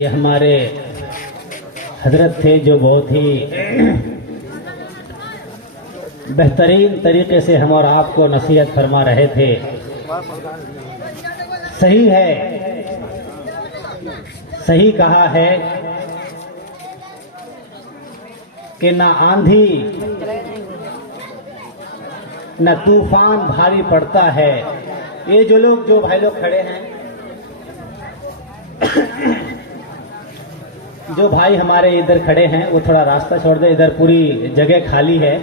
یہ ہمارے حضرت تھے جو بہت ہی بہترین طریقے سے ہم اور آپ کو نصیحت فرما رہے تھے. صحیح ہے، صحیح کہا ہے کہ نہ آندھی نہ طوفان بھاری پڑتا ہے. یہ جو بھائی لوگ کھڑے ہیں، جو بھائی ہمارے ادھر کھڑے ہیں وہ تھوڑا راستہ چھوڑ دے، ادھر پوری جگہ خالی ہے.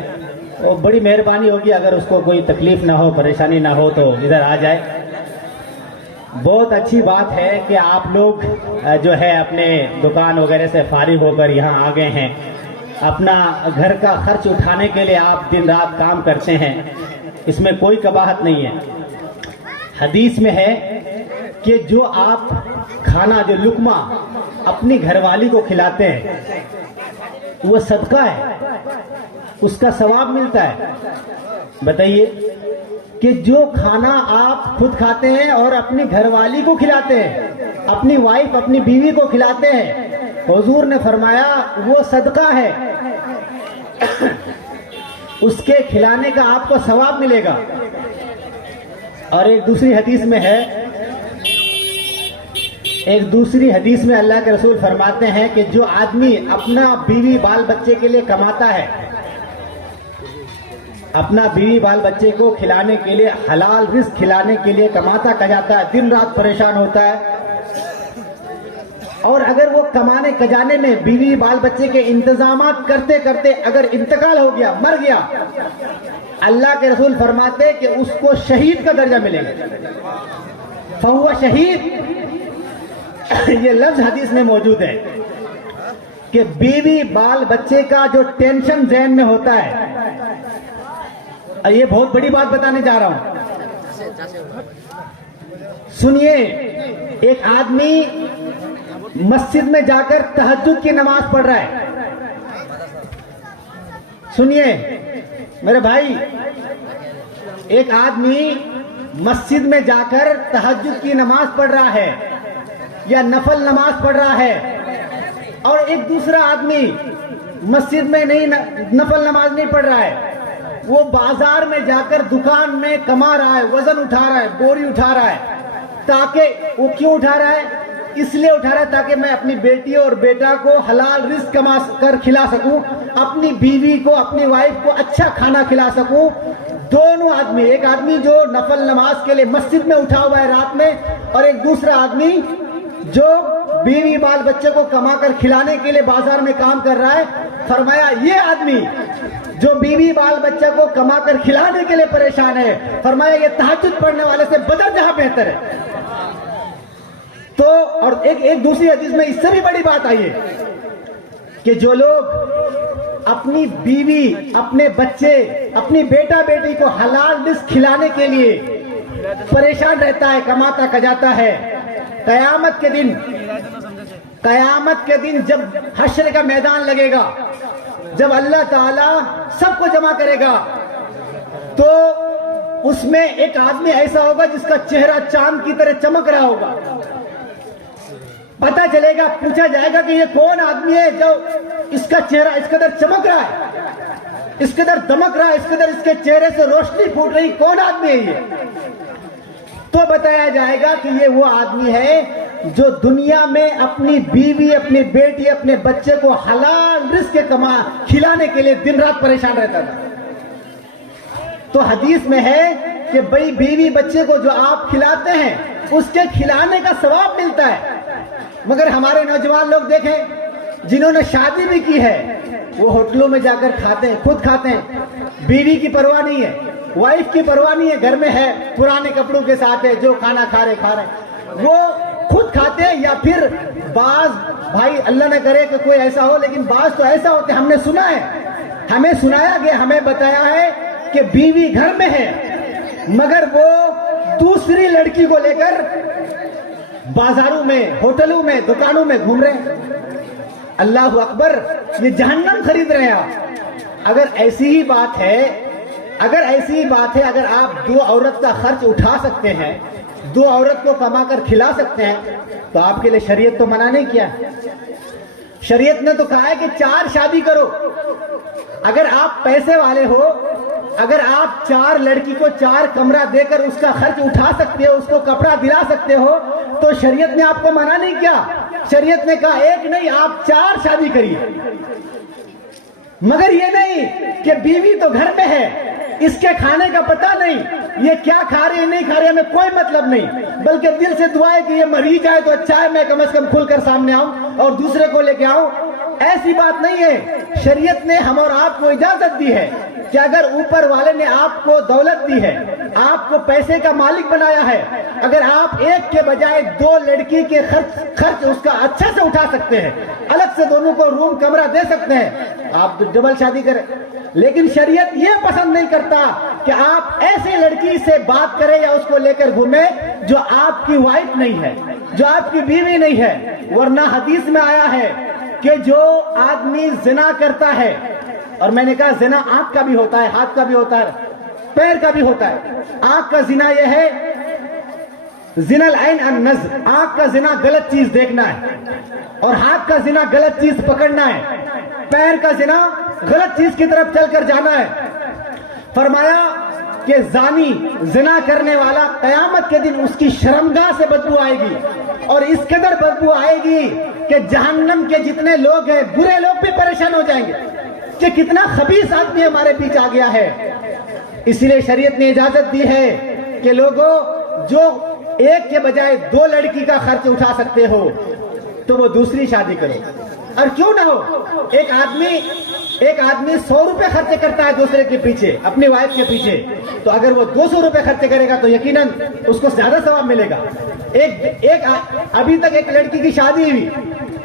وہ بڑی مہربانی ہوگی اگر اس کو کوئی تکلیف نہ ہو، پریشانی نہ ہو تو ادھر آ جائے. بہت اچھی بات ہے کہ آپ لوگ جو ہے اپنے دکان وغیرہ سے فارغ ہو کر یہاں آ گئے ہیں. اپنا گھر کا خرچ اٹھانے کے لیے آپ دن رات کام کرتے ہیں، اس میں کوئی قباحت نہیں ہے. حدیث میں ہے کہ جو آپ کھانا، جو لقمہ اپنی گھر والی کو کھلاتے ہیں وہ صدقہ ہے، اس کا ثواب ملتا ہے. بتائیے کہ جو کھانا آپ خود کھاتے ہیں اور اپنی گھر والی کو کھلاتے ہیں، اپنی وائف، اپنی بیوی کو کھلاتے ہیں، حضور نے فرمایا وہ صدقہ ہے، اس کے کھلانے کا آپ کو ثواب ملے گا. اور ایک دوسری حدیث میں اللہ کے رسول فرماتے ہیں کہ جو آدمی اپنا بیوی بال بچے کے لیے کماتا ہے، اپنا بیوی بال بچے کو کھلانے کے لیے، حلال رزق کھلانے کے لیے کماتا کجاتا ہے، دن رات پریشان ہوتا ہے، اور اگر وہ کمانے کجانے میں بیوی بال بچے کے انتظامات کرتے کرتے اگر انتقال ہو گیا، مر گیا، اللہ کے رسول فرماتے کہ اس کو شہید کا درجہ ملے گا. فہو شہید، یہ لفظ حدیث میں موجود ہے کہ بیوی بال بچے کا جو ٹینشن ذہن میں ہوتا ہے. اور یہ بہت بڑی بات بتانے جا رہا ہوں، سنیے. ایک آدمی مسجد میں جا کر تہجد کی نماز پڑھ رہا ہے. سنیے میرے بھائی، ایک آدمی مسجد میں جا کر تہجد کی نماز پڑھ رہا ہے یا نفل نماز پڑھ رہا ہے، اور ایک دوسرا آدمی مسجد میں نہیں، نفل نماز نہیں پڑھ رہا ہے، وہ بازار میں جا کر دکان میں کما رہا ہے، وزن اٹھا رہا ہے، بوری اٹھا رہا ہے. تاکہ وہ کیوں اٹھا رہا ہے؟ اس لیے اٹھا رہا ہے تاکہ میں اپنی بیٹی اور بیٹا کو حلال رزق کما کر کھلا سکوں، اپنی بیوی کو، اپنی وائف کو اچھا کھانا کھلا سکوں. دونوں آدمی، ایک آدمی جو نفل نماز کے لیے مسجد میں اٹھا ہوا ہے رات میں، اور ایک دوسرا آدمی جو بیوی بال بچے کو کما کر کھلانے کے لیے بازار میں کام کر رہا ہے. فرمایا یہ آدمی جو بیوی بال بچہ کو کما کر کھلانے کے لیے پریشان ہے، فرمایا یہ تہجد پڑھنے والے سے بدر جہاں بہتر ہے. تو اور ایک دوسری حدیث میں اس سے بھی بڑی بات آئی ہے کہ جو لوگ اپنی بیوی، اپنے بچے، اپنی بیٹا بیٹی کو حلال رزق کھلانے کے لیے پریشان رہتا ہے، کماتا کجاتا ہے، قیامت کے دن جب حشر کا میدان لگے گا، جب اللہ تعالی سب کو جمع کرے گا، تو اس میں ایک آدمی ایسا ہوگا جس کا چہرہ چاند کی طرح چمک رہا ہوگا. پتہ چلے گا، پوچھا جائے گا کہ یہ کون آدمی ہے جو اس کا چہرہ اس قدر چمک رہا ہے، اس قدر دمک رہا ہے، اس قدر اس کے چہرے سے روشنی پھوٹ رہی، کون آدمی ہے یہ؟ تو بتایا جائے گا کہ یہ وہ آدمی ہے جو دنیا میں اپنی بیوی، اپنی بیٹی، اپنے بچے کو حلال رزق کھلانے کے لیے دن رات پریشان رہتا تھا. تو حدیث میں ہے کہ بھئی بیوی بچے کو جو آپ کھلاتے ہیں اس کے کھلانے کا ثواب ملتا ہے. مگر ہمارے نوجوان لوگ دیکھیں جنہوں نے شادی بھی کی ہے، وہ ہوٹلوں میں جا کر کھاتے ہیں، خود کھاتے ہیں، بیوی کی پرواہ نہیں ہے، وائف کی پرواہ نہیں ہے، گھر میں ہے، پرانے کپڑوں کے ساتھ ہے، جو کھانا کھا رہے وہ خود کھاتے ہیں. یا پھر بعض بھائی، اللہ نہ کرے کہ کوئی ایسا ہو، لیکن بعض تو ایسا ہوتے ہیں، ہم نے سنا ہے، ہمیں سنایا گیا، ہمیں بتایا ہے کہ بیوی گھر میں ہے مگر وہ دوسری لڑکی کو لے کر بازاروں میں، ہوٹلوں میں، دکانوں میں گھوم رہے ہیں. اللہ اکبر، یہ جہنم خرید رہے ہیں آپ. اگر ایسی ہی بات ہے، اگر آپ دو عورت کا خرچ اٹھا سکتے ہیں، دو عورت کو کما کر کھلا سکتے ہیں تو آپ کے لیے شریعت تو منع نہیں کیا. شریعت نے تو کہا ہے کہ 4 شادی کرو. اگر آپ پیسے والے ہو, اگر آپ 4 لڑکی کو 4 کمرہ دے کر اس کا خرچ اٹھا سکتے ہو, اس کو کپڑا دلا سکتے ہو, تو شریعت نے آپ کو منع نہیں کیا. شریعت نے کہا 1 نہیں آپ 4 شادی کریے. مگر یہ نہیں کہ بیوی تو گھر میں ہے, اس کے کھانے کا پتہ نہیں, یہ کیا کھا رہی ہے نہیں کھا رہی ہے ہمیں کوئی مطلب نہیں, بلکہ دل سے دعا ہے کہ یہ مری جائے تو اچھا ہے, میں کم از کم کھل کر سامنے آؤں اور دوسرے کو لے کے آؤں. ایسی بات نہیں ہے. شریعت نے ہم اور آپ کو اجازت دی ہے کہ اگر اوپر والے نے آپ کو دولت دی ہے, آپ کو پیسے کا مالک بنایا ہے, اگر آپ ایک کے بجائے 2 لڑکی کے خرچ اس کا اچھا سے اٹھا سکتے ہیں, الگ سے دونوں کو روم کمرہ دے سکتے ہیں, آپ ڈبل شادی کریں. لیکن شریعت یہ پسند نہیں کرتا کہ آپ ایسے لڑکی سے بات کریں یا اس کو لے کر گھومیں جو آپ کی وائف نہیں ہے, جو آپ کی بیوی نہیں ہے. ورنہ حدیث میں آیا ہے کہ جو آدمی زنا کرتا ہے, اور میں نے کہا زنا آنکھ کا بھی ہوتا ہے, ہاتھ کا بھی ہوتا ہے, پیر کا بھی ہوتا ہے. آنکھ کا زنا یہ ہے زنا العین النظر, آنکھ کا زنا غلط چیز دیکھنا ہے, اور ہاتھ کا زنا غلط چیز پکڑنا ہے, پیر کا زنا غلط چیز کی طرف چل کر جانا ہے. فرمایا کہ زانی زنا کرنے والا قیامت کے دن اس کی شرمگاہ سے بدبو آئے گی, اور اس قدر بدبو آئے گی کہ جہنم کے جتنے لوگ ہیں برے لوگ بھی پریشان ہو جائیں گے کہ کتنا خبیث آدمی ہمارے بیچ آ گیا ہے. اس لیے شریعت نے اجازت دی ہے کہ لوگوں جو 1 کے بجائے 2 لڑکی کا خرچ اٹھا سکتے ہو تو وہ دوسری شادی کرو. اور کیوں نہ ہو, ایک آدمی 100 روپے خرچ کرتا ہے دوسرے کے پیچھے, اپنی وائف کے پیچھے, تو اگر وہ 200 روپے خرچ کرے گا تو یقیناً اس کو زیادہ ثواب ملے گا. ابھی تک ایک لڑکی کی شادی ہوئی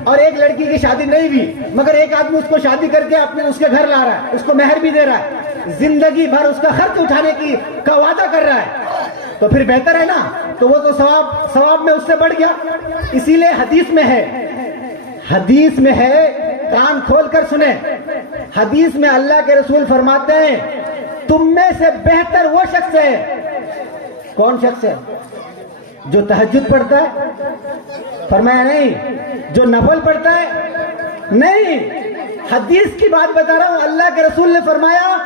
اور ایک لڑکی کی شادی نہیں ہوئی, مگر ایک آدمی اس کو شادی کر کے اس کے گھر لا رہا ہے, اس کو مہر بھی دے رہا ہے, زندگی بھر اس کا خرچ اٹھانے کا وعدہ کر رہا ہے, تو پھر بہتر ہے نا, تو وہ تو ثواب میں اس سے بڑھ گیا. اسی لیے حدیث میں ہے, کان کھول کر سنیں, حدیث میں اللہ کے رسول فرماتے ہیں تم میں سے بہتر وہ شخص ہے. کون شخص ہے؟ جو تہجد پڑھتا ہے؟ فرمایا نہیں. جو نفل پڑھتا ہے؟ نہیں. حدیث کی بات بتا رہا ہوں. اللہ کے رسول نے فرمایا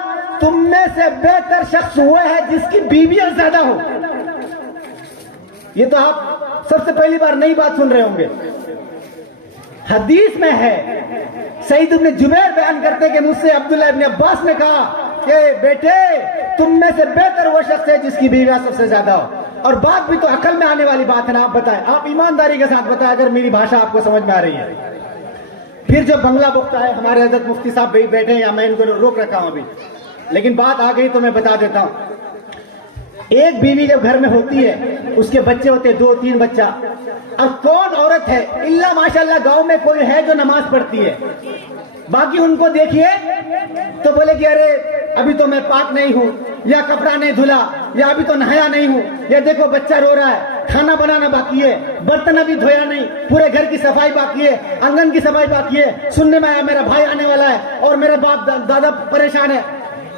تم میں سے بہتر شخص وہ ہے جس کی بیویاں زیادہ ہو. یہ تو آپ سب سے پہلی بار نئی بات سن رہے ہوں گے. حدیث میں ہے, سعید ابن جبیر بیان کرتے کہ مجھ سے عبداللہ ابن عباس نے کہا کہ بیٹے تم میں سے بہتر وہ شخص ہے جس کی بیویاں سب سے زیادہ ہو. اور بات بھی تو عقل میں آنے والی بات ہے نا. آپ بتائیں, آپ ایمانداری کے ساتھ بتائیں اگر میری بھاشا آپ کو سمجھ میں آ رہی ہے. پھر جو بنگلہ بکتا ہے, ہمارے حضرت مفتی صاحب بھی بیٹھے ہیں, یا میں ان کو روک رکھا ہوں ابھی, لیکن بات آ گئی تو میں بتا دیتا ہوں. ایک بیوی جب گھر میں ہوتی ہے, اس کے بچے ہوتے 2-3 بچہ. اب کون عورت ہے الا ماشاءاللہ گاؤں میں کوئی ہے جو نماز پڑھتی ہے, باقی ان کو دیکھیے تو بولے کہ ارے ابھی تو میں پاک نہیں ہوں, یا کپڑا نہیں دھلا, یا ابھی تو نہایا نہیں ہوں, یا دیکھو بچہ رو رہا ہے, کھانا بنانا باقی ہے, برتن ابھی دھویا نہیں, پورے گھر کی صفائی باقی ہے, آنگن کی صفائی باقی ہے, سننے میں آیا میرا بھائی آنے والا ہے اور میرا باپ دادا پریشان ہے.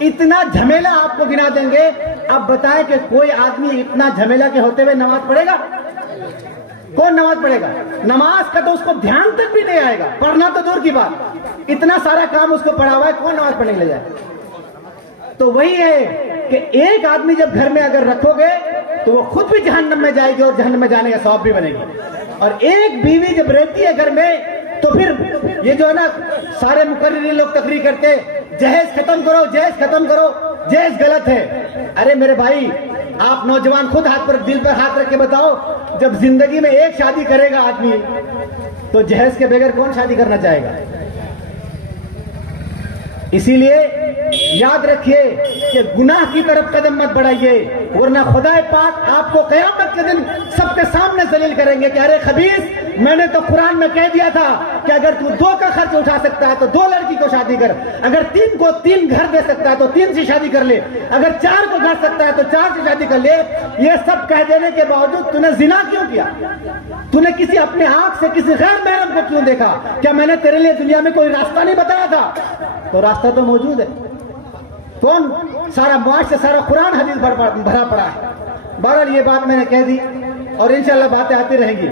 اتنا جھمیلا آپ کو گنا دیں گے. اب بتائیں کہ کوئی آدمی اتنا جھمیلا کے ہوتے ہوئے نماز پڑھے گا؟ کون نماز پڑھے گا؟ نماز کا تو اس کو دھیان تک بھی نہیں آئے گا, پڑھنا تو دور کی بات, اتنا سارا کام اس کو پڑھا ہوا ہے, کون نماز پڑھنے کے لیے جائے؟ تو وہی ہے کہ ایک آدمی جب گھر میں اگر رکھو گے تو وہ خود بھی جہنم میں جائے گی اور جہنم میں جانے کا ثواب بھی بنے گی. اور ایک بیوی جب رہتی ہے گھر میں تو پھر یہ جو ہے نا سارے مقررین لوگ تقریر کرتے جہیز ختم کرو, جہیز ختم کرو, جہیز غلط ہے. ارے میرے بھائی, آپ نوجوان خود دل پر ہاتھ رکھ کے بتاؤ, جب زندگی میں ایک شادی کرے گا آدمی تو جہیز کے بغیر کون شادی کرنا چاہے گا؟ اسی لیے یاد رکھیے کہ گناہ کی طرف قدم مت بڑھائیے, ورنہ خدا پاک آپ کو قیامت کے دن سب کے سامنے ذلیل کریں گے کہ ارے خبیث, میں نے تو قرآن میں کہہ دیا تھا کہ اگر تو 2 کا خرچ اٹھا سکتا ہے تو 2 لڑکی کو شادی کر, اگر 3 کو 3 گھر دے سکتا ہے تو 3 سے شادی کر لے, اگر 4 کو گھر سکتا ہے تو 4 سے شادی کر لے. یہ سب کہہ دینے کے باوجود تو نے زنا کیوں کیا؟ تو نے کسی اپنے آنکھ سے کسی غیر محرم کو کیوں دیکھا؟ کیا میں نے تیرے لیے دنیا میں کوئی راستہ نہیں بتایا تھا؟ تو راستہ تو موجود ہے. کون؟ سارا معاشرہ, سارا قرآن حدیث بھرا پڑا ہے. بہرحال یہ بات میں نے کہہ دی. اور انشاءاللہ باتیں آتی رہیں گی.